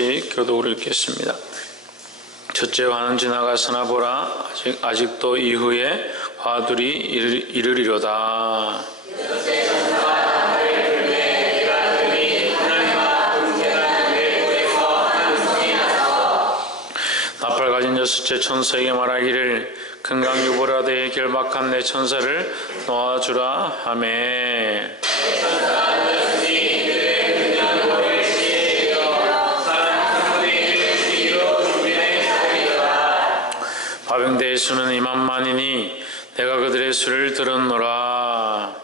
번씩 교독을 읽겠습니다. 첫째 화는 지나갔으나 보라 아직도 이후에 화둘이 이르리로다. 나팔 가진 여섯째 천사에게 말하기를 금강유보라대에 결박한 내 천사를 놓아주라 하매 화병대의 수는 20,000만이니 내가 그들의 수를 들었노라.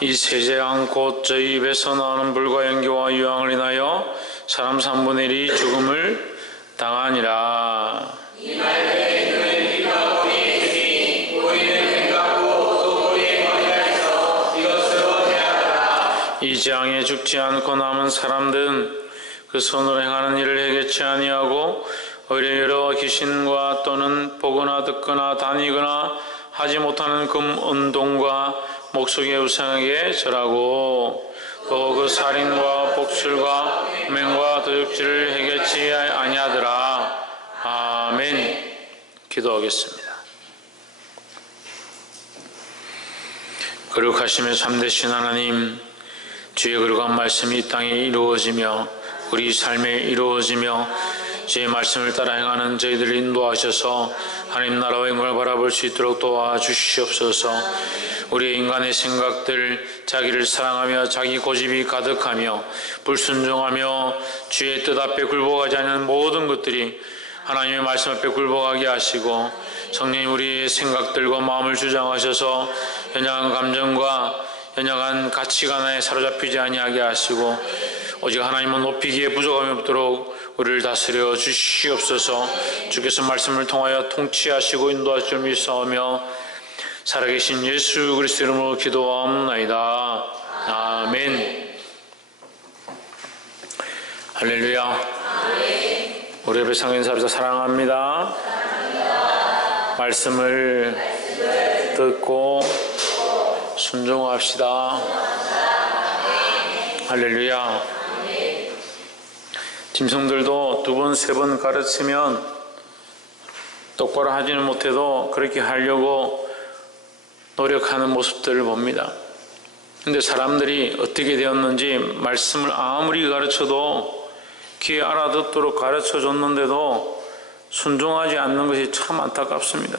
이 세제왕 곧 저희 입에서 나오는 불과 연기와 유황을 인하여 사람 3분의 1이 죽음을 당하니라. 이 재앙에 죽지 않고 남은 사람들은 그 손으로 행하는 일을 해결치 아니하고 오히려 여러 귀신과 또는 보거나 듣거나 다니거나 하지 못하는 금 은동과 목속의 우상에게 절하고 또 그 살인과 복술과 맹과 도둑질을 해결치 아니하더라. 아멘. 기도하겠습니다. 거룩하시며 참되신 하나님, 주의 거룩한 말씀이 이 땅에 이루어지며 우리 삶에 이루어지며 주의 말씀을 따라 행하는 저희들을 인도하셔서 하나님 나라와 영광을 바라볼 수 있도록 도와주시옵소서. 우리의 인간의 생각들, 자기를 사랑하며 자기 고집이 가득하며 불순종하며 주의 뜻 앞에 굴복하지 않는 모든 것들이 하나님의 말씀 앞에 굴복하게 하시고 성령님 우리의 생각들과 마음을 주장하셔서 연약한 감정과 연약한 가치관에 사로잡히지 아니하게 하시고 오직 하나님을 높이기에 부족함이 없도록 우리를 다스려 주시옵소서. 주께서 말씀을 통하여 통치하시고 인도하실 줄 믿사오며 살아계신 예수 그리스도 이름으로 기도하옵나이다. 아멘. 할렐루야. 우리 예배 상인사에서 사랑합니다. 말씀을 듣고 순종합시다. 할렐루야. 짐승들도 2번, 3번 가르치면 똑바로 하지는 못해도 그렇게 하려고 노력하는 모습들을 봅니다. 근데 사람들이 어떻게 되었는지 말씀을 아무리 가르쳐도 귀에 알아듣도록 가르쳐 줬는데도 순종하지 않는 것이 참 안타깝습니다.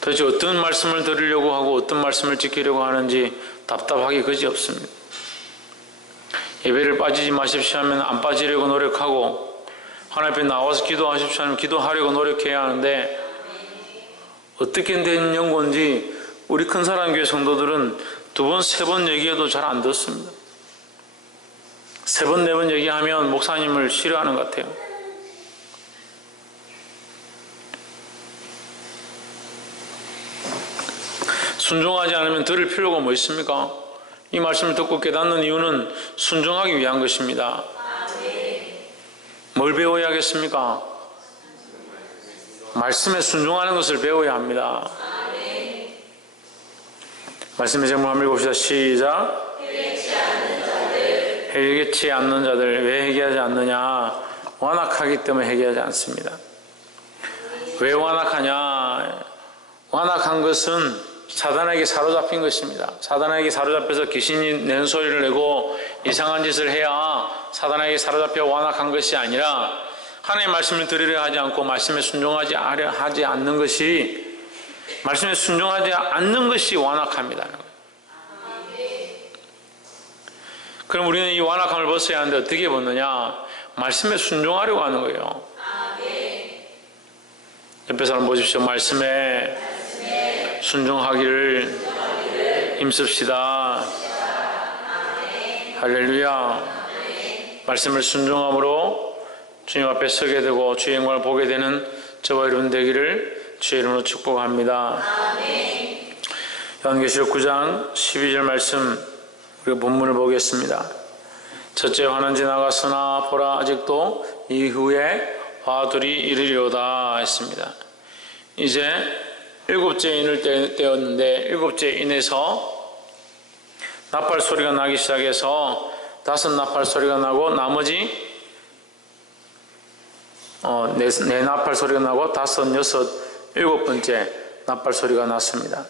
도대체 어떤 말씀을 들으려고 하고 어떤 말씀을 지키려고 하는지 답답하기 그지없습니다. 예배를 빠지지 마십시오 하면 안 빠지려고 노력하고 하나님 앞에 나와서 기도하십시오 하면 기도하려고 노력해야 하는데 어떻게 된 연고인지 우리 큰 사랑교회 성도들은 2번, 3번 얘기해도 잘 안 듣습니다. 3번, 4번 얘기하면 목사님을 싫어하는 것 같아요. 순종하지 않으면 들을 필요가 뭐 있습니까? 이 말씀을 듣고 깨닫는 이유는 순종하기 위한 것입니다. 뭘 배워야겠습니까? 말씀에 순종하는 것을 배워야 합니다. 말씀의 제목 한번 읽읍시다. 시작. 회개치 않는 자들. 왜 회개하지 않느냐? 완악하기 때문에 회개하지 않습니다. 왜 완악하냐? 완악한 것은 사단에게 사로잡힌 것입니다. 사단에게 사로잡혀서 귀신이 내는 소리를 내고 이상한 짓을 해야 사단에게 사로잡혀 완악한 것이 아니라 하나님의 말씀을 들으려 하지 않고 말씀에 순종하지 않는 것이 말씀에 순종하지 않는 것이 완악합니다. 그럼 우리는 이 완악함을 벗어야 하는데 어떻게 벗느냐? 말씀에 순종하려고 하는 거예요. 옆에 사람 보십시오. 말씀에 순종하기를 힘씁시다. 할렐루야. 말씀을 순종함으로 주님 앞에 서게 되고 주의 영광을 보게 되는 저와 여러분 되기를 주의 이름으로 축복합니다. 요한계시록 9장 12절 말씀 우리가 본문을 보겠습니다. 첫째 화는 지나갔으나 보라 아직도 이후에 화둘이 이르리로다 했습니다. 이제 일곱째 인을 떼었는데 일곱째 인에서 나팔 소리가 나기 시작해서 다섯 나팔 소리가 나고 나머지 네 나팔 소리가 나고 다섯, 여섯, 일곱 번째 나팔 소리가 났습니다.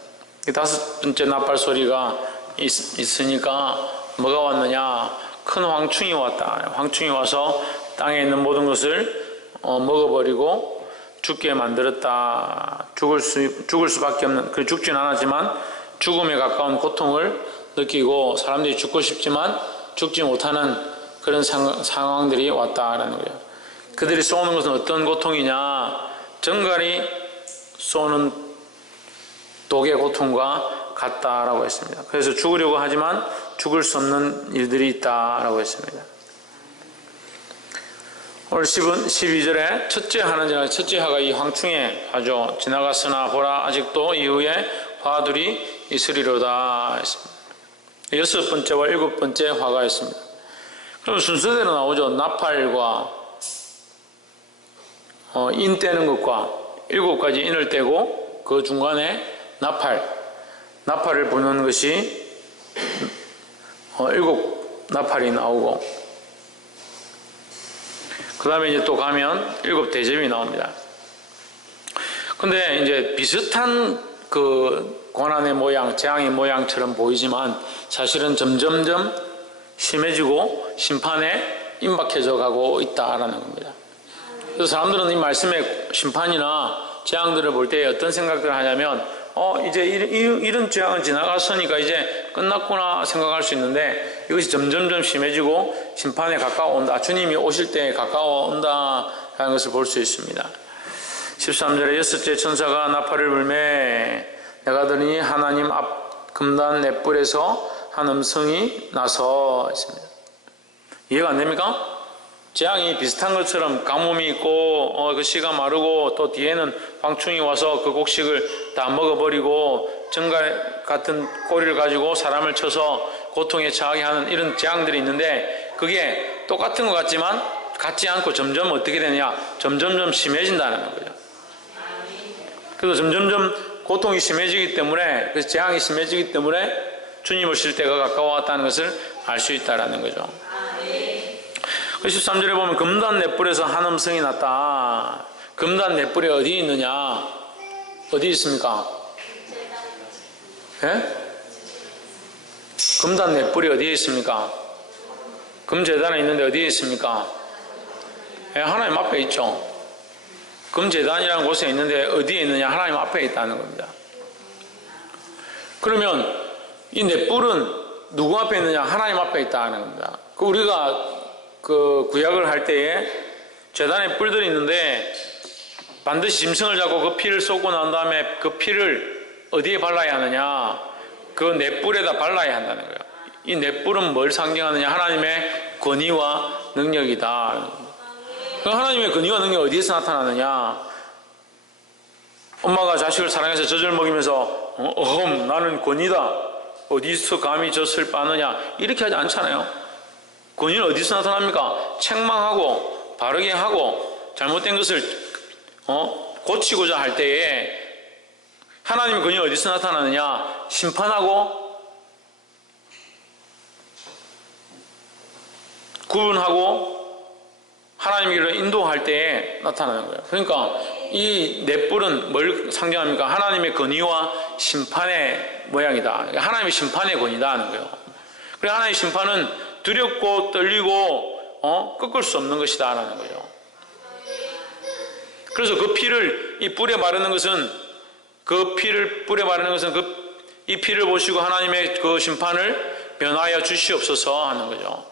이 다섯 번째 나팔 소리가 있으니까 뭐가 왔느냐? 큰 황충이 왔다. 황충이 와서 땅에 있는 모든 것을 먹어버리고 죽게 만들었다. 죽을 수밖에 없는, 그 죽지는 않았지만 죽음에 가까운 고통을 느끼고 사람들이 죽고 싶지만 죽지 못하는 그런 상황들이 왔다라는 거예요. 그들이 쏘는 것은 어떤 고통이냐? 정갈이 쏘는 독의 고통과 같다라고 했습니다. 그래서 죽으려고 하지만 죽을 수 없는 일들이 있다라고 했습니다. 오늘 12절에 첫째 하는 첫째 화가 이 황충에 하죠. 지나갔으나 보라 아직도 이후에 화둘이 있으리로다 했습니다. 여섯 번째와 일곱 번째 화가 있습니다. 그럼 순서대로 나오죠. 나팔과 인 떼는 것과 일곱 가지 인을 떼고 그 중간에 나팔을 부는 것이 일곱 나팔이 나오고 그 다음에 이제 또 가면 일곱 대접이 나옵니다. 근데 이제 비슷한 그 고난의 모양, 재앙의 모양처럼 보이지만 사실은 점점점 심해지고 심판에 임박해져 가고 있다라는 겁니다. 그래서 사람들은 이 말씀의 심판이나 재앙들을 볼 때 어떤 생각들을 하냐면 이제 이런 재앙은 지나갔으니까 이제 끝났구나 생각할 수 있는데 이것이 점점점 심해지고 심판에 가까워온다. 주님이 오실 때에 가까워온다 하는 것을 볼 수 있습니다. 13절에 여섯째 천사가 나팔을 불매 내가 들으니 하나님 앞 금단 넷불에서 한 음성이 나서 있습니다. 이해가 안 됩니까? 재앙이 비슷한 것처럼 가뭄이 있고 그 씨가 마르고 또 뒤에는 황충이 와서 그 곡식을 다 먹어버리고 정갈 같은 꼬리를 가지고 사람을 쳐서 고통에 처하게 하는 이런 재앙들이 있는데 그게 똑같은 것 같지만 같지 않고 점점 어떻게 되느냐? 점점점 심해진다는 거죠. 그래서 점점점 고통이 심해지기 때문에 그래서 재앙이 심해지기 때문에 주님 오실 때가 가까워왔다는 것을 알 수 있다는 거죠. 13절에 보면 금단 넷불에서 한 음성이 났다. 금단 넷불이 어디 있느냐? 어디 있습니까? 예? 금단 넷불이 어디에 있습니까? 금재단에 있는데 어디에 있습니까? 예, 하나님 앞에 있죠. 금재단이라는 곳에 있는데 어디에 있느냐? 하나님 앞에 있다는 겁니다. 그러면 이 넷불은 누구 앞에 있느냐? 하나님 앞에 있다는 겁니다. 우리가 그 구약을 할 때에 제단에 뿔들이 있는데 반드시 짐승을 잡고 그 피를 쏟고 난 다음에 그 피를 어디에 발라야 하느냐? 그 넷불에다 발라야 한다는 거예요. 이 넷불은 뭘 상징하느냐? 하나님의 권위와 능력이다. 그 하나님의 권위와 능력이 어디에서 나타나느냐? 엄마가 자식을 사랑해서 젖을 먹이면서 나는 권위다. 어디서 감히 젖을 빠느냐? 이렇게 하지 않잖아요. 권위는 어디서 나타납니까? 책망하고 바르게 하고 잘못된 것을 고치고자 할 때에 하나님의 권위는 어디서 나타나느냐? 심판하고 구분하고 하나님의 길로 인도할 때에 나타나는 거예요. 그러니까 이 넷불은 뭘 상징합니까? 하나님의 권위와 심판의 모양이다. 하나님의 심판의 권위다 하는 거예요. 그리고 하나님의 심판은 두렵고 떨리고 꺾을 수 없는 것이다 라는 거예요. 그래서 그 피를 이 뿔에 바르는 것은 이 피를 보시고 하나님의 그 심판을 면하여 주시옵소서 하는 거죠.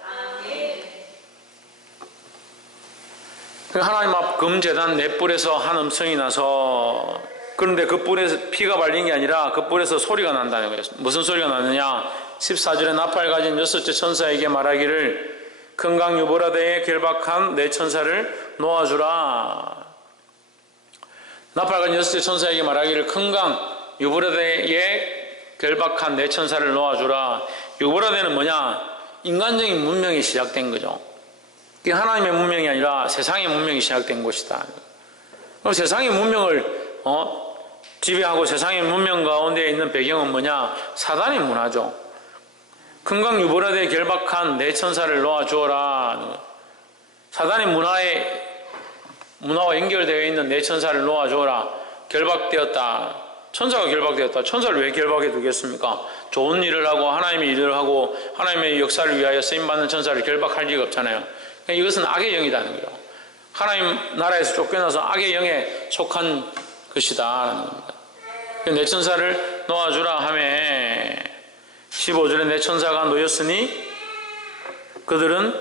하나님 앞 금제단 넷불에서 한 음성이 나서 그런데 그 뿔에서 피가 발린 게 아니라 그 뿔에서 소리가 난다는 거예요. 무슨 소리가 나느냐? 14절에 나팔 가진 여섯째 천사에게 말하기를 큰 강 유보라데에 결박한 네 천사를 놓아주라. 나팔 가진 여섯째 천사에게 말하기를 큰 강 유보라데에 결박한 네 천사를 놓아주라. 유보라데는 뭐냐? 인간적인 문명이 시작된 거죠. 이게 하나님의 문명이 아니라 세상의 문명이 시작된 곳이다. 세상의 문명을 지배하고 세상의 문명 가운데 있는 배경은 뭐냐? 사단의 문화죠. 금강유보라데 결박한 내 천사를 놓아주어라. 사단의 문화와 연결되어 있는 내 천사를 놓아주어라. 결박되었다. 천사가 결박되었다. 천사를 왜 결박해 두겠습니까? 좋은 일을 하고 하나님의 일을 하고 하나님의 역사를 위하여 쓰임받는 천사를 결박할 리가 없잖아요. 이것은 악의 영이라는 거예요. 하나님 나라에서 쫓겨나서 악의 영에 속한 것이다 라는 겁니다. 내 천사를 놓아주라 하매 15절에 내 천사가 놓였으니 그들은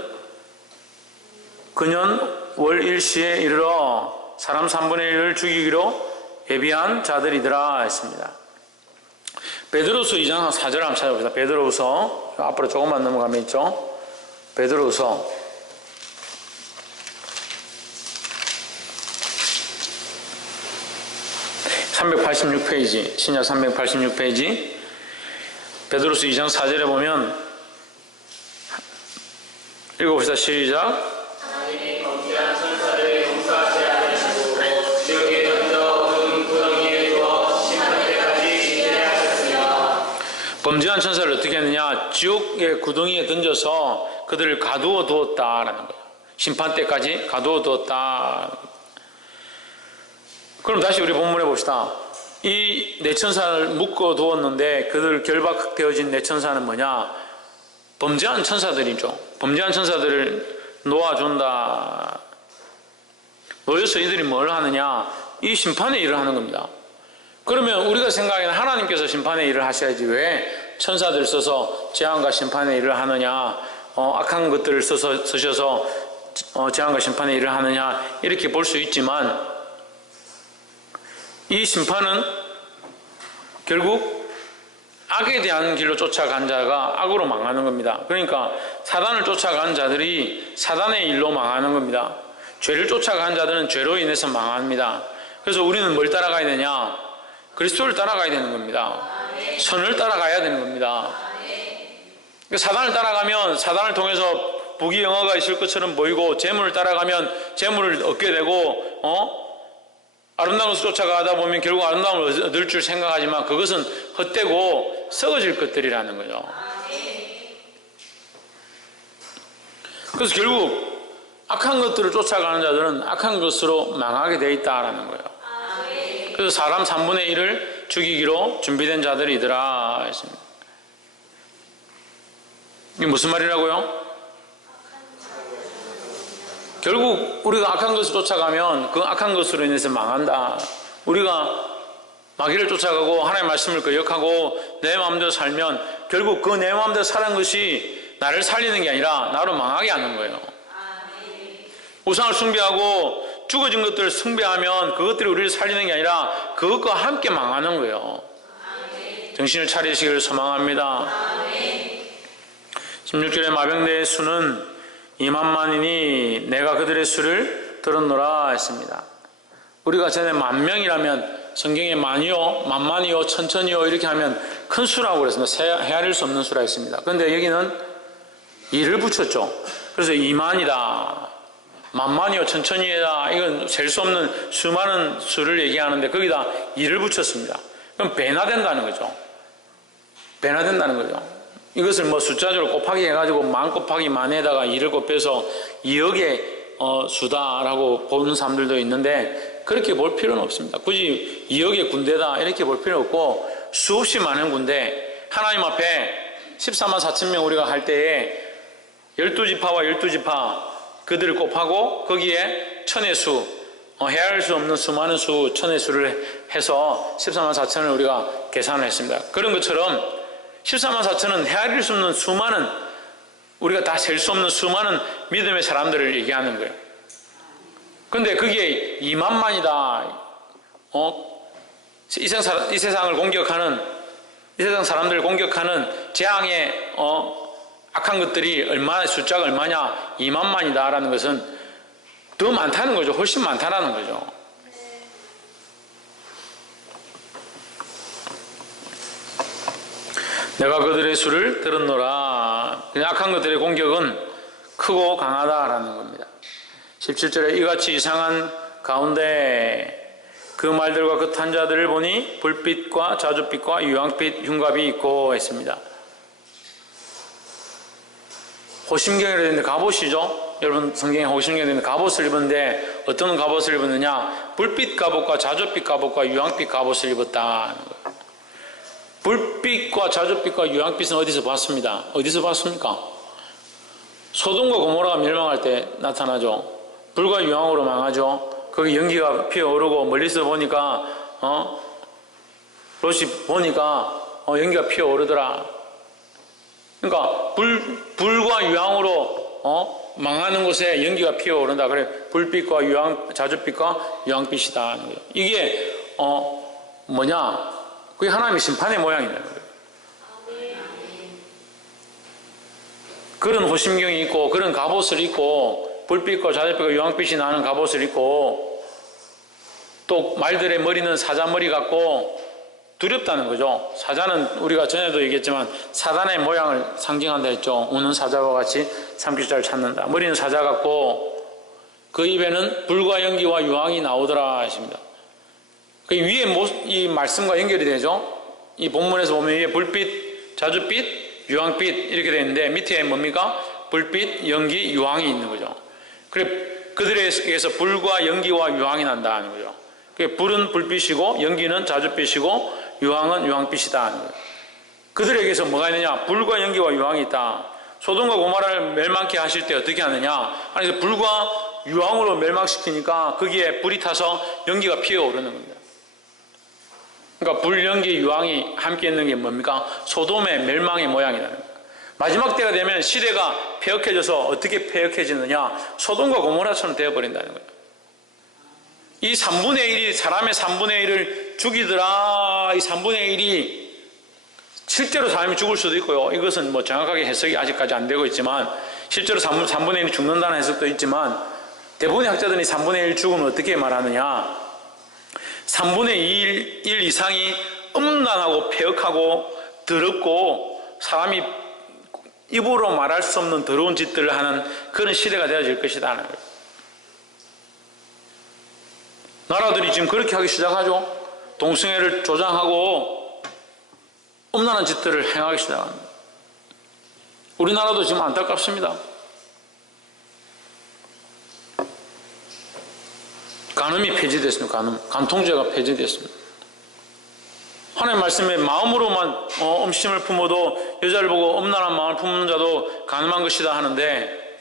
그년 월 일시에 이르러 사람 3분의 1을 죽이기로 예비한 자들이더라 했습니다. 베드로후서 2장 4절 한번 찾아봅시다. 베드로후서 앞으로 조금만 넘어가면 있죠. 베드로후서 386페이지 신약 386페이지 베드로후서 2장 4절에 보면 읽어봅시다. 시작. 범죄한 천사를 어떻게 했느냐? 지옥의 구덩이에 던져서 그들을 가두어 두었다라는 거예요. 심판 때까지 가두어 두었다. 그럼 다시 우리 본문에 봅시다. 이 내 천사를 묶어 두었는데 그들 결박되어진 내 천사는 뭐냐? 범죄한 천사들이죠. 범죄한 천사들을 놓아준다. 놓여서 이들이 뭘 하느냐? 이 심판의 일을 하는 겁니다. 그러면 우리가 생각하기에는 하나님께서 심판의 일을 하셔야지 왜 천사들 써서 재앙과 심판의 일을 하느냐, 악한 것들을 쓰셔서 재앙과 심판의 일을 하느냐 이렇게 볼 수 있지만 이 심판은 결국 악에 대한 길로 쫓아간 자가 악으로 망하는 겁니다. 그러니까 사단을 쫓아간 자들이 사단의 일로 망하는 겁니다. 죄를 쫓아간 자들은 죄로 인해서 망합니다. 그래서 우리는 뭘 따라가야 되냐? 그리스도를 따라가야 되는 겁니다. 선을 따라가야 되는 겁니다. 사단을 따라가면 사단을 통해서 부귀영화가 있을 것처럼 보이고 재물을 따라가면 재물을 얻게 되고 아름다운 것을 쫓아가다 보면 결국 아름다움을 얻을 줄 생각하지만 그것은 헛되고 썩어질 것들이라는 거죠. 그래서 결국 악한 것들을 쫓아가는 자들은 악한 것으로 망하게 돼 있다라는 거예요. 그래서 사람 3분의 1을 죽이기로 준비된 자들이더라 했습니다. 이게 무슨 말이라고요? 결국 우리가 악한 것을 쫓아가면 그 악한 것으로 인해서 망한다. 우리가 마귀를 쫓아가고 하나님의 말씀을 거역하고 내 마음대로 살면 결국 그 내 마음대로 사는 것이 나를 살리는 게 아니라 나로 망하게 하는 거예요. 우상을 숭배하고 죽어진 것들을 숭배하면 그것들이 우리를 살리는 게 아니라 그것과 함께 망하는 거예요. 정신을 차리시기를 소망합니다. 16절에 마병대의 수는 2만만이니 내가 그들의 수를 들었노라 했습니다. 우리가 전에 10,000명이라면 성경에 만이요, 만만이요, 천천히요 이렇게 하면 큰 수라고 그랬습니다. 헤아릴 수 없는 수라 했습니다. 그런데 여기는 2를 붙였죠. 그래서 2만이다. 만만이요, 천천히다. 이건 셀 수 없는 수많은 수를 얘기하는데 거기다 2를 붙였습니다. 그럼 배나 된다는 거죠. 배나 된다는 거죠. 이것을 숫자적으로 곱하기 해가지고 만 곱하기 만에다가 2를 곱해서 2억의 수다라고 보는 사람들도 있는데 그렇게 볼 필요는 없습니다. 굳이 2억의 군대다 이렇게 볼 필요 없고 수없이 많은 군대 하나님 앞에 14만 4천 명 우리가 할 때에 12지파와 12지파 그들을 곱하고 거기에 천의 수 헤아릴 수 없는 수많은 천의 수를 해서 14만 4천을 우리가 계산을 했습니다. 그런 것처럼 14만 4천은 헤아릴 수 없는 수많은 우리가 다 셀 수 없는 수많은 믿음의 사람들을 얘기하는 거예요. 그런데 그게 2만만이다. 이 세상을 공격하는 이 세상 사람들을 공격하는 재앙의 악한 것들이 숫자가 얼마냐? 2만만이다라는 것은 더 많다는 거죠. 훨씬 많다라는 거죠. 내가 그들의 수를 들었노라. 악한 것들의 공격은 크고 강하다라는 겁니다. 17절에 이같이 이상한 가운데 그 말들과 그 탄자들을 보니 불빛과 자줏빛과 유황빛 흉갑이 있고 했습니다. 호심경이라 되는데 갑옷이죠. 여러분 성경에 호심경이 되는데 갑옷을 입었는데 어떤 갑옷을 입었느냐? 불빛 갑옷과 자줏빛 갑옷과 유황빛 갑옷을 입었다. 불빛과 자줏빛과 유황빛은 어디서 봤습니다? 어디서 봤습니까? 소돔과 고모라가 멸망할 때 나타나죠. 불과 유황으로 망하죠. 거기 연기가 피어오르고 멀리서 보니까 롯이 보니까 연기가 피어오르더라. 그러니까 불과 유황으로 망하는 곳에 연기가 피어오른다. 그래 불빛과 유황, 자줏빛과 유황빛이다. 이게 뭐냐? 그게 하나님의 심판의 모양이라는 거예요. 그런 호심경이 있고 그런 갑옷을 입고 불빛과 자줏빛과 유황빛이 나는 갑옷을 입고 또 말들의 머리는 사자머리 같고 두렵다는 거죠. 사자는 우리가 전에도 얘기했지만 사단의 모양을 상징한다 했죠. 우는 사자와 같이 삼킬자를 찾는다. 머리는 사자 같고 그 입에는 불과 연기와 유황이 나오더라 하십니다. 그 위에 이 말씀과 연결이 되죠. 이 본문에서 보면 위에 불빛, 자줏빛, 유황빛 이렇게 되어 있는데 밑에 뭡니까? 불빛, 연기, 유황이 있는 거죠. 그래 그들에게서 불과 연기와 유황이 난다는 거죠. 불은 불빛이고 연기는 자줏빛이고 유황은 유황빛이다 하는 거예요. 그들에게서 뭐가 있느냐? 불과 연기와 유황이 있다. 소돔과 고모라를 멸망케 하실 때 어떻게 하느냐? 아니 불과 유황으로 멸망시키니까 거기에 불이 타서 연기가 피어오르는 겁니다. 그러니까 불, 연기, 유황이 함께 있는 게 뭡니까? 소돔의 멸망의 모양이라는 거예요. 마지막 때가 되면 시대가 폐역해져서 어떻게 폐역해지느냐? 소돔과 고모라처럼 되어버린다는 거예요. 이 3분의 1이 사람의 3분의 1을 죽이더라. 이 3분의 1이 실제로 사람이 죽을 수도 있고요. 이것은 뭐 정확하게 해석이 아직까지 안 되고 있지만 실제로 3분의 1이 죽는다는 해석도 있지만 대부분의 학자들이 3분의 1 죽음을 어떻게 말하느냐? 3분의 1 이상이 음란하고 폐역하고 더럽고 사람이 입으로 말할 수 없는 더러운 짓들을 하는 그런 시대가 되어질 것이다 하는 거예요. 나라들이 지금 그렇게 하기 시작하죠. 동성애를 조장하고 음란한 짓들을 행하기 시작합니다. 우리나라도 지금 안타깝습니다. 간음이 폐지됐습니다. 간통죄가 폐지됐습니다. 하나님 말씀에 마음으로만 음심을 품어도 여자를 보고 음란한 마음을 품는 자도 간음한 것이다 하는데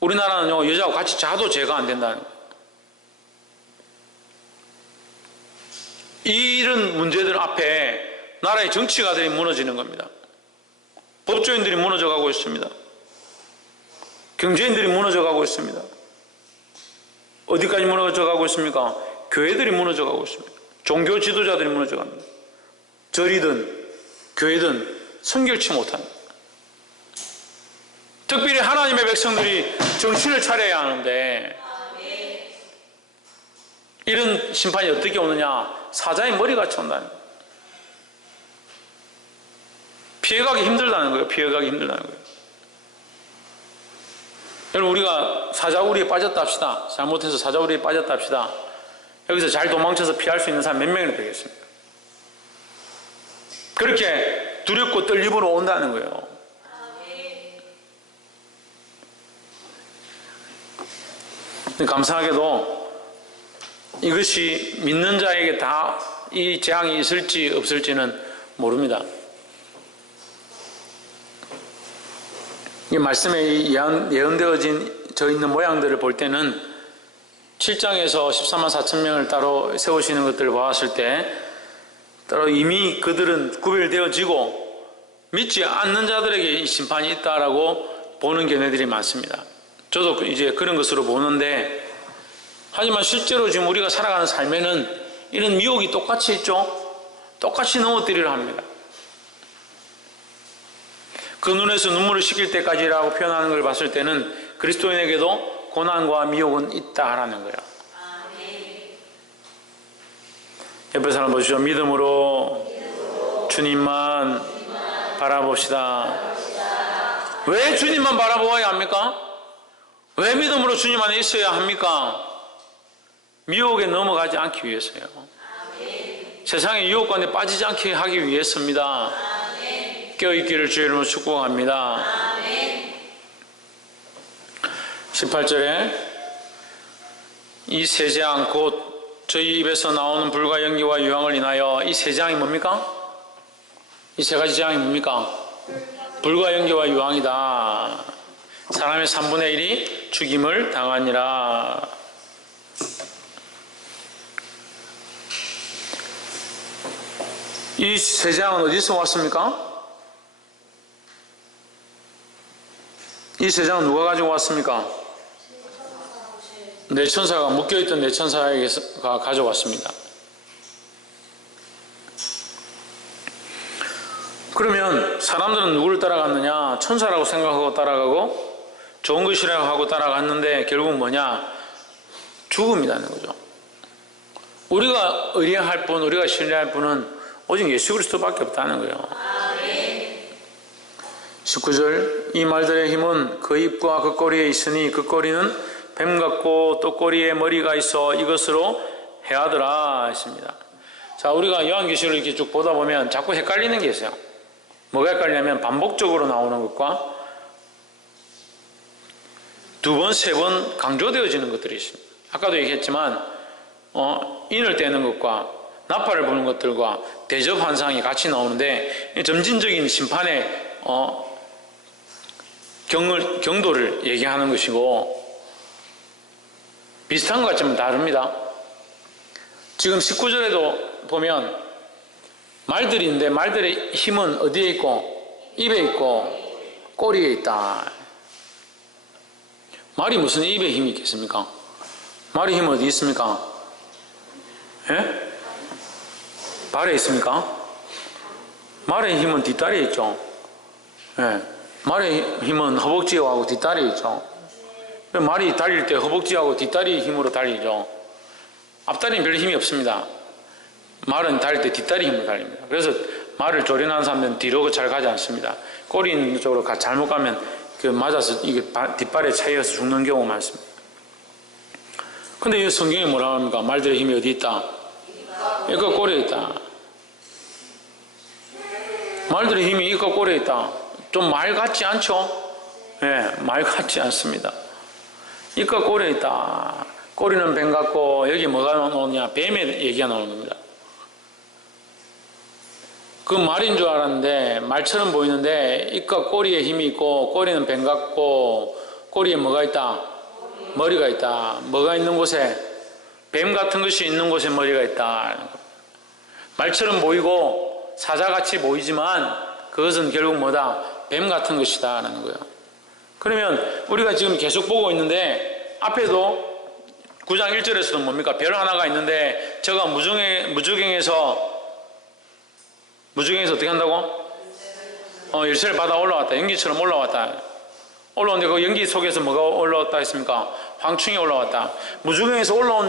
우리나라는요 여자하고 같이 자도 죄가 안 된다는 거예요. 이런 문제들 앞에 나라의 정치가들이 무너지는 겁니다. 법조인들이 무너져가고 있습니다. 경제인들이 무너져가고 있습니다. 어디까지 무너져가고 있습니까? 교회들이 무너져가고 있습니다. 종교 지도자들이 무너져갑니다. 절이든 교회든 성결치 못합니다. 특별히 하나님의 백성들이 정신을 차려야 하는데 이런 심판이 어떻게 오느냐? 사자의 머리같이 온다는 거예요. 피해가기 힘들다는 거예요. 피해가기 힘들다는 거예요. 여러분 우리가 사자우리에 빠졌다 합시다. 잘못해서 사자우리에 빠졌다 합시다. 여기서 잘 도망쳐서 피할 수 있는 사람 몇 명이나 되겠습니까? 그렇게 두렵고 떨림으로 온다는 거예요. 감사하게도 이것이 믿는 자에게 다 이 재앙이 있을지 없을지는 모릅니다. 이 말씀에 예언되어져 있는 모양들을 볼 때는 7장에서 14만 4천 명을 따로 세우시는 것들을 보았을 때 따로 이미 그들은 구별되어지고 믿지 않는 자들에게 이 심판이 있다라고 보는 견해들이 많습니다. 저도 이제 그런 것으로 보는데 하지만 실제로 지금 우리가 살아가는 삶에는 이런 미혹이 똑같이 있죠. 똑같이 넘어뜨리려 합니다. 그 눈에서 눈물을 씻길 때까지라고 표현하는 걸 봤을 때는 그리스도인에게도 고난과 미혹은 있다라는 거예요. 옆에 사람 보시죠. 믿음으로 주님만 바라봅시다. 왜 주님만 바라보아야 합니까? 왜 믿음으로 주님 안에 있어야 합니까? 미혹에 넘어가지 않기 위해서요. 세상의 유혹 가운데 빠지지 않게 하기 위해서입니다. 깨어있기를 주의 이름으로 축복합니다. 18절에 이 세 장 곧 저희 입에서 나오는 불과 연기와 유황을 인하여 이 세 장이 뭡니까? 이 세 가지 재앙이 뭡니까? 불과 연기와 유황이다. 사람의 3분의 1이 죽임을 당하니라. 이 세 재앙은 어디서 왔습니까? 이 세 재앙은 누가 가지고 왔습니까? 내천사가, 묶여있던 내천사가 가져왔습니다. 그러면 사람들은 누구를 따라갔느냐? 천사라고 생각하고 따라가고 좋은 것이라고 하고 따라갔는데 결국은 뭐냐? 죽음이라는 거죠. 우리가 의뢰할 분, 우리가 신뢰할 분은 오직 예수 그리스도밖에 없다는 거예요. 19절 이 말들의 힘은 그 입과 그 꼬리에 있으니 그 꼬리는 뱀 같고 또 꼬리에 머리가 있어 이것으로 해하더라 했습니다. 자, 우리가 요한계시록을 이렇게 쭉 보다 보면 자꾸 헷갈리는 게 있어요. 뭐가 헷갈리냐면 반복적으로 나오는 것과 두 번, 세 번 강조되어지는 것들이 있습니다. 아까도 얘기했지만 인을 떼는 것과 나팔을 부는 것들과 대접 환상이 같이 나오는데 점진적인 심판의 경도를 얘기하는 것이고 비슷한 것 같지만 다릅니다. 지금 19절에도 보면 말들이 있는데 말들의 힘은 어디에 있고 입에 있고 꼬리에 있다. 말이 무슨 입에 힘이 있겠습니까? 말의 힘은 어디 있습니까? 예? 발에 있습니까? 말의 힘은 뒷다리에 있죠. 예. 말의 힘은 허벅지하고 뒷다리에 있죠. 말이 달릴 때 허벅지하고 뒷다리 힘으로 달리죠. 앞다리는 별 힘이 없습니다. 말은 달릴 때 뒷다리 힘으로 달립니다. 그래서 말을 조련하는 사람들은 뒤로 잘 가지 않습니다. 꼬리 있는 쪽으로 잘못 가면 맞아서 이게 뒷발에 차이어서 죽는 경우가 많습니다. 근데 이 성경에 뭐라고 합니까? 말들의 힘이 어디 있다? 이거 꼬리에 있다. 말들의 힘이 이거 꼬리에 있다. 좀 말 같지 않죠? 네, 말 같지 않습니다. 이거 꼬리에 있다. 꼬리는 뱀 같고 여기 뭐가 나오느냐? 뱀의 얘기가 나오는 겁니다. 그 말인 줄 알았는데 말처럼 보이는데 이과 꼬리에 힘이 있고 꼬리는 뱀 같고 꼬리에 뭐가 있다? 머리가 있다. 뭐가 있는 곳에? 뱀 같은 것이 있는 곳에 머리가 있다. 말처럼 보이고 사자같이 보이지만 그것은 결국 뭐다? 뱀 같은 것이다 라는 거예요. 그러면 우리가 지금 계속 보고 있는데 앞에도 9장 1절에서도 뭡니까? 별 하나가 있는데 저가 무주경에서 어떻게 한다고? 열쇠를 받아 올라왔다. 연기처럼 올라왔다. 올라오는데 그 연기 속에서 뭐가 올라왔다 했습니까? 황충이 올라왔다. 무주경에서 올라온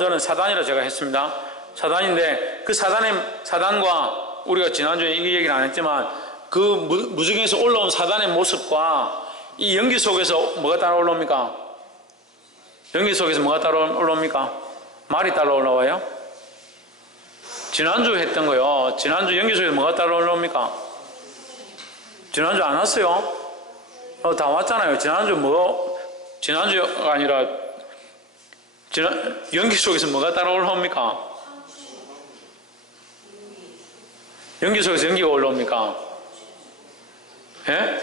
자는 사단이라 제가 했습니다. 사단인데 그 사단과 우리가 지난주에 이 얘기를 안 했지만 그 무주경에서 올라온 사단의 모습과 이 연기 속에서 뭐가 따라 올라옵니까? 연기 속에서 뭐가 따라 올라옵니까? 말이 따라 올라와요? 지난주 했던 거요. 지난주 연기 속에서 뭐가 따라 올라옵니까? 지난주 안 왔어요? 다 왔잖아요. 지난주가 아니라 연기 속에서 뭐가 따라 올라옵니까? 연기 속에서 연기가 올라옵니까? 예?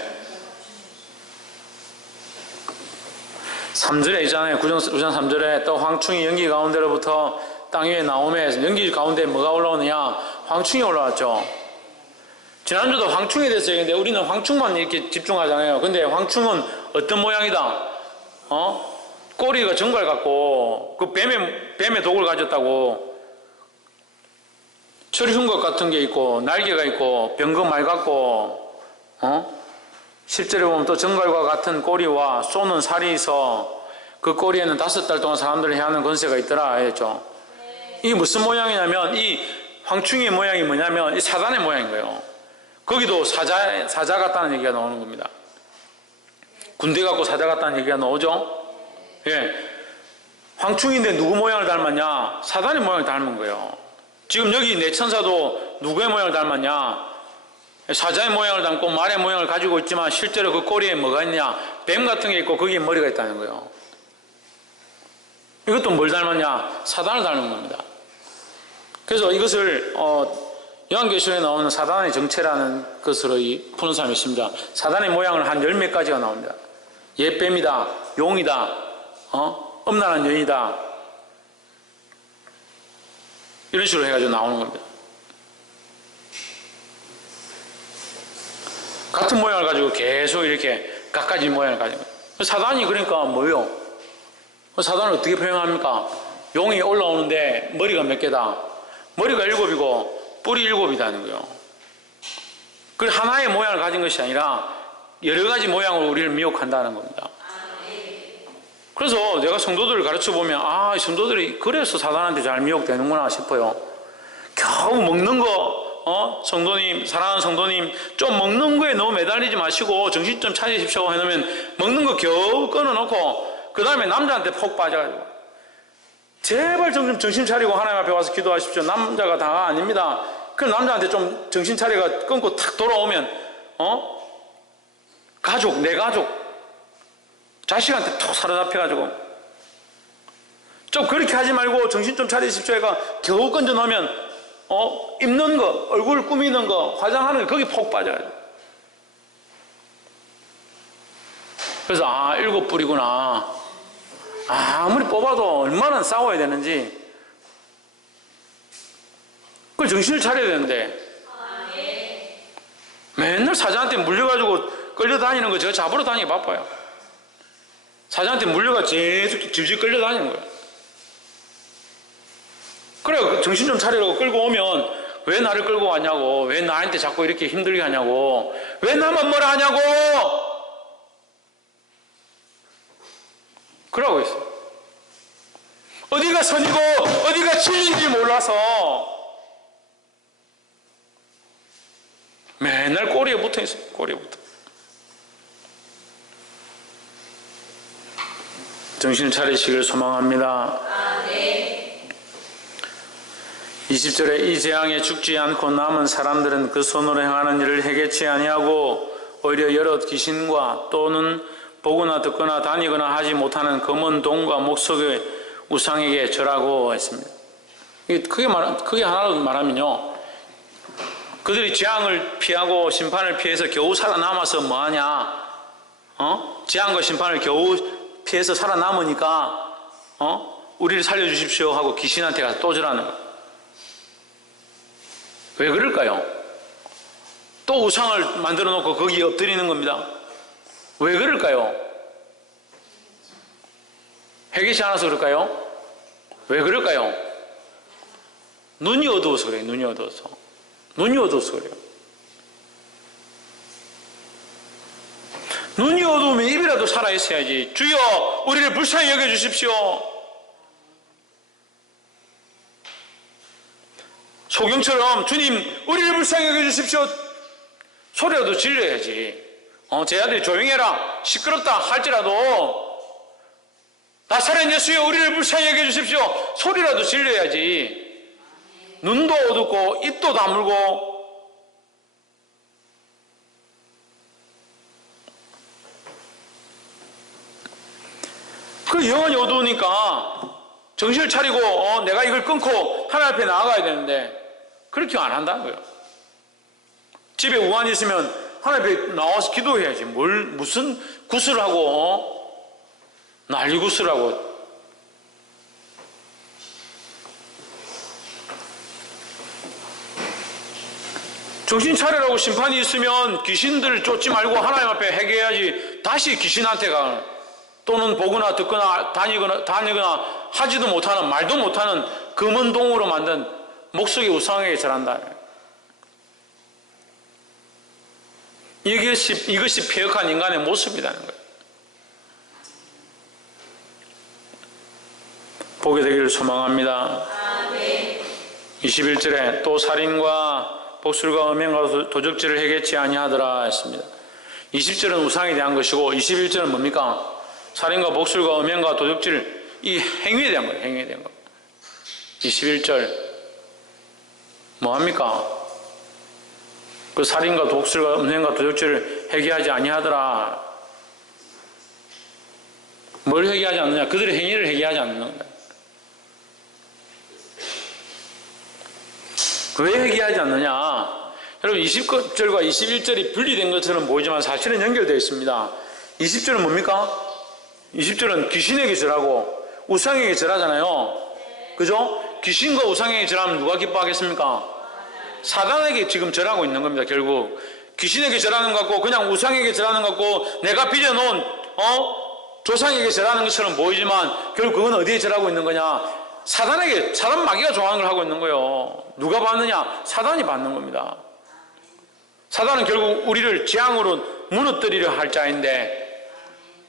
3절에 있잖아요. 9장 3절에 또 황충이 연기 가운데로부터 땅 위에 나오며 연기 가운데 뭐가 올라오느냐? 황충이 올라왔죠. 지난주도 황충에 대해서 얘기했는데 우리는 황충만 이렇게 집중하잖아요. 근데 황충은 어떤 모양이다? 꼬리가 정갈 같고 그 뱀의 독을 가졌다고 철흉것 같은 게 있고 날개가 있고 병거말 같고 실제로 보면 또 정갈과 같은 꼬리와 쏘는 살이 있어 그 꼬리에는 5달 동안 사람들을 해하는 권세가 있더라 했죠. 이게 무슨 모양이냐면 이 황충의 모양이 뭐냐면 이 사단의 모양인 거예요. 거기도 사자 같다는 얘기가 나오는 겁니다. 군대 갖고 사자 같다는 얘기가 나오죠. 예, 황충인데 누구 모양을 닮았냐? 사단의 모양을 닮은 거예요. 지금 여기 내 천사도 누구의 모양을 닮았냐? 사자의 모양을 닮고 말의 모양을 가지고 있지만 실제로 그 꼬리에 뭐가 있냐? 뱀 같은 게 있고 거기에 머리가 있다는 거예요. 이것도 뭘 닮았냐? 사단을 닮은 겁니다. 그래서 이것을 요한계시록에 나오는 사단의 정체라는 것으로 푸는 사람이 있습니다. 사단의 모양을 한 10몇 가지가 나옵니다. 옛뱀이다, 용이다, 음란한 여인이다, 이런 식으로 해가지고 나오는 겁니다. 같은 모양을 가지고 계속 이렇게 갖가지 모양을 가지고. 사단이 그러니까 뭐예요? 사단을 어떻게 표현합니까? 용이 올라오는데 머리가 몇 개다? 머리가 7이고 뿔이 7이다는 거예요. 그 하나의 모양을 가진 것이 아니라 여러 가지 모양으로 우리를 미혹한다는 겁니다. 그래서 내가 성도들을 가르쳐 보면 성도들이 그래서 사단한테 잘 미혹되는구나 싶어요. 겨우 먹는 거, 성도님, 사랑하는 성도님, 좀 먹는 거에 너무 매달리지 마시고 정신 좀 차리십시오 해놓으면 먹는 거 겨우 끊어놓고 그 다음에 남자한테 폭 빠져가지고 제발 좀 정신 차리고 하나님 앞에 와서 기도하십시오. 남자가 다가 아닙니다. 그 남자한테 좀 정신 차리가 끊고 탁 돌아오면 가족, 내 가족, 자식한테 톡 사로잡혀가지고 좀 그렇게 하지 말고 정신 좀 차리십시오 해가 겨우 건져 넣으면 입는 거, 얼굴 꾸미는 거, 화장하는 거 거기 폭 빠져요. 그래서 7뿔이구나. 아무리 뽑아도 얼마나 싸워야 되는지 그걸 정신을 차려야 되는데 맨날 사자한테 물려가지고 끌려다니는 거 제가 잡으러 다니기 바빠요. 사자한테 물려가 계속 질질 끌려다니는 거예요. 그래 정신 좀 차리라고 끌고 오면 왜 나를 끌고 왔냐고, 왜 나한테 자꾸 이렇게 힘들게 하냐고, 왜 나만 뭐라 하냐고 그러고 있어. 어디가 선이고 어디가 진리인지 몰라서 맨날 꼬리에 붙어 있어요. 꼬리에 붙어. 정신을 차리시길 소망합니다. 20절에 이 재앙에 죽지 않고 남은 사람들은 그 손으로 행하는 일을 해결치 아니하고 오히려 여러 귀신과 또는 보거나 듣거나 다니거나 하지 못하는 검은 동과 목석의 우상에게 절하고 했습니다. 크게 하나로 말하면요, 그들이 재앙을 피하고 심판을 피해서 겨우 살아남아서 뭐하냐? 재앙과 심판을 겨우 피해서 살아남으니까 우리를 살려주십시오 하고 귀신한테 가서 또 절하는 거예요. 왜 그럴까요? 또 우상을 만들어 놓고 거기에 엎드리는 겁니다. 왜 그럴까요? 해결치 않아서 그럴까요? 왜 그럴까요? 눈이 어두워서 그래요. 눈이 어두워서. 눈이 어두워서 그래요. 눈이 어두우면 입이라도 살아있어야지. 주여 우리를 불쌍히 여겨주십시오. 소경처럼 주님 우리를 불쌍히 여겨주십시오 소리라도 질러야지. 제 아들이 조용히 해라 시끄럽다 할지라도 나사렛 예수여 우리를 불쌍히 여겨주십시오 소리라도 질러야지. 눈도 어둡고 입도 다물고 그 영혼이 어두우니까 정신을 차리고 내가 이걸 끊고 하나님 앞에 나아가야 되는데 그렇게 안 한다는 거예요. 집에 우환이 있으면 하나님 앞에 나와서 기도해야지. 무슨 구슬을 하고 난리 구슬을 하고. 정신 차리라고 심판이 있으면 귀신들을 쫓지 말고 하나님 앞에 회개해야지. 다시 귀신한테 가는, 또는 보거나 듣거나 다니거나 하지도 못하는, 말도 못하는 검은 동으로 만든 목석의 우상에게 절한다. 이것이 폐역한 인간의 모습이라는 거예요. 보게 되기를 소망합니다. 21절에 또 살인과 복술과 음행과 도적질을 해결치 아니하더라 했습니다. 20절은 우상에 대한 것이고 21절은 뭡니까? 살인과 복술과 음행과 도적질, 이 행위에 대한 거예요. 행위에 대한 거. 21절 뭐합니까? 그 살인과 복술과 음행과 도적질을 회개하지 아니하더라. 뭘 회개하지 않느냐? 그들의 행위를 회개하지 않는 거다. 왜 회개하지 않느냐? 여러분 20절과 21절이 분리된 것처럼 보이지만 사실은 연결되어 있습니다. 20절은 뭡니까? 20절은 귀신에게 절하고 우상에게 절하잖아요. 그죠? 귀신과 우상에게 절하면 누가 기뻐하겠습니까? 사단에게 지금 절하고 있는 겁니다. 결국 귀신에게 절하는 것 같고 그냥 우상에게 절하는 것 같고 내가 빚어놓은 조상에게 절하는 것처럼 보이지만 결국 그건 어디에 절하고 있는 거냐? 사단에게, 사단 마귀가 좋아하는 걸 하고 있는 거예요. 누가 받느냐? 사단이 받는 겁니다. 사단은 결국 우리를 재앙으로 무너뜨리려 할 자인데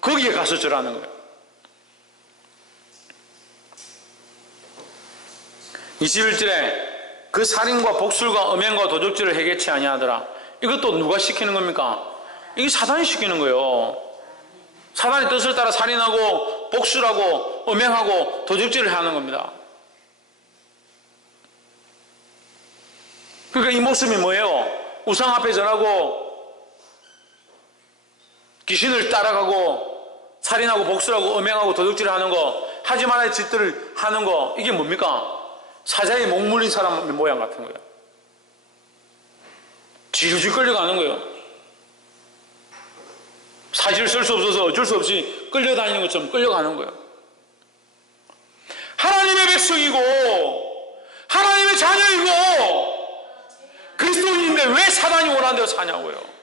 거기에 가서 절하는 거예요. 21절에 그 살인과 복술과 음행과 도적질을 해결치 아니하더라. 이것도 누가 시키는 겁니까? 이게 사단이 시키는 거예요. 사단의 뜻을 따라 살인하고 복술하고 음행하고 도적질을 하는 겁니다. 그러니까 이 모습이 뭐예요? 우상 앞에 절하고 귀신을 따라가고 살인하고 복술하고 음행하고 도둑질을 하는 거, 하지 말아야 할 짓들을 하는 거, 이게 뭡니까? 사자에 목물린 사람 모양 같은 거예요. 질질 끌려가는 거예요. 사실을 쓸 수 없어서 어쩔 수 없이 끌려다니는 것처럼 끌려가는 거예요. 하나님의 백성이고 하나님의 자녀이고 그리스도인인데 왜 사단이 원하는 대로 사냐고요.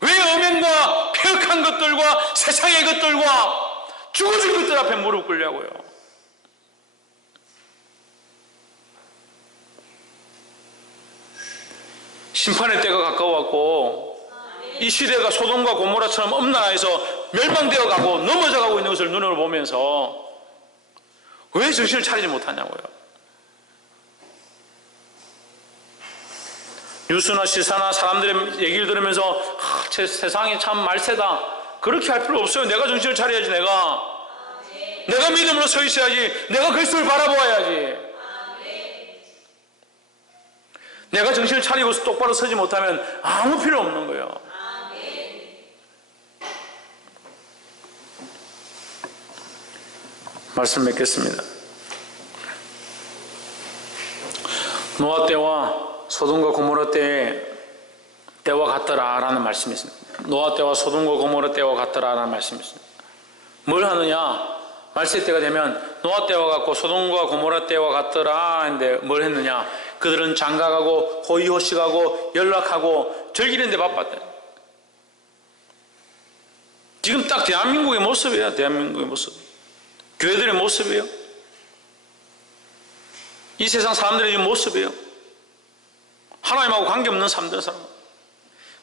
왜 음행과 폐역한 것들과 세상의 것들과 죽어질 것들 앞에 무릎 꿇냐고요. 심판의 때가 가까워왔고 이 시대가 소돔과 고모라처럼 음란해서 멸망되어 가고 넘어져 가고 있는 것을 눈으로 보면서 왜 정신을 차리지 못하냐고요. 뉴스나 시사나 사람들의 얘기를 들으면서 세상이 참 말세다, 그렇게 할 필요 없어요. 내가 정신을 차려야지. 내가 믿음으로 서 있어야지. 내가 그리스도를 바라보아야지. 내가 정신을 차리고 똑바로 서지 못하면 아무 필요 없는 거예요. 말씀 맺겠습니다. 노아 때와 소돔과 고모라 때와 같더라라는 말씀이 있습니다. 노아 때와 소돔과 고모라 때와 같더라라는 말씀이 있습니다. 뭘 하느냐? 말세 때가 되면 노아 때와 같고 소돔과 고모라 때와 같더라 했는데 뭘 했느냐? 그들은 장가가고 호의호식하고 연락하고 즐기는 데 바빴다. 지금 딱 대한민국의 모습이에요. 대한민국의 모습. 교회들의 모습이에요. 이 세상 사람들의 모습이에요. 하나님하고 관계없는 삶들 살아갑니다.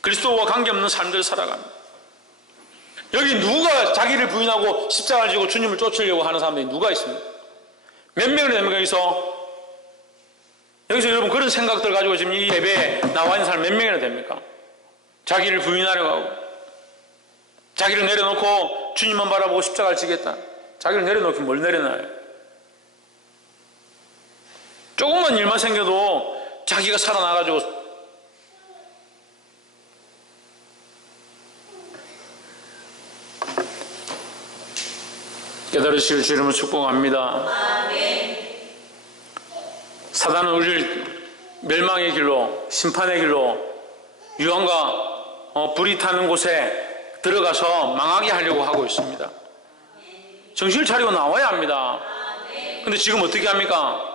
그리스도와 관계없는 삶들을 살아갑니다. 여기 누가 자기를 부인하고 십자가를 지고 주님을 쫓으려고 하는 사람들이 누가 있습니까? 몇 명이 됩니까? 여기서 여러분 그런 생각들 가지고 지금 이 예배에 나와 있는 사람 몇 명이나 됩니까? 자기를 부인하려고 하고 자기를 내려놓고 주님만 바라보고 십자가를 지겠다. 자기를 내려놓기 뭘 내려놔요? 조금만 일만 생겨도 자기가 살아나가지고 깨달으실 주 이름으로 축복합니다. 사단은 우리를 멸망의 길로, 심판의 길로, 유황과 불이 타는 곳에 들어가서 망하게 하려고 하고 있습니다. 정신을 차리고 나와야 합니다. 근데 지금 어떻게 합니까?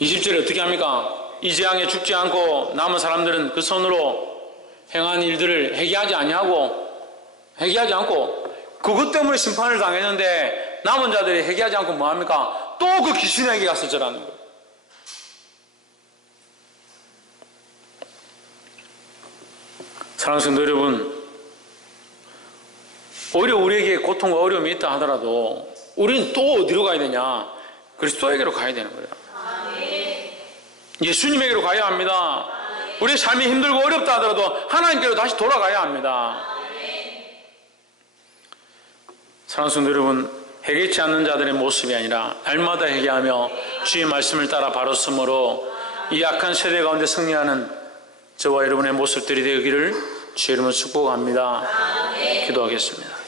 20절에 어떻게 합니까? 이 재앙에 죽지 않고 남은 사람들은 그 손으로 행한 일들을 회개하지 않고 그것 때문에 심판을 당했는데 남은 자들이 회개하지 않고 뭐합니까? 또 그 귀신에게 가서 절하는 거예요. 사랑하는 성도 여러분, 오히려 우리에게 고통과 어려움이 있다 하더라도 우리는 또 어디로 가야 되냐? 그리스도에게로 가야 되는 거예요. 예수님에게로 가야 합니다. 우리의 삶이 힘들고 어렵다 하더라도 하나님께로 다시 돌아가야 합니다. 사랑하는 성도 여러분, 회개치 않는 자들의 모습이 아니라 날마다 회개하며 주의 말씀을 따라 바로 섬으로 이 악한 세대 가운데 승리하는 저와 여러분의 모습들이 되기를 주의 이름으로 축복합니다. 기도하겠습니다.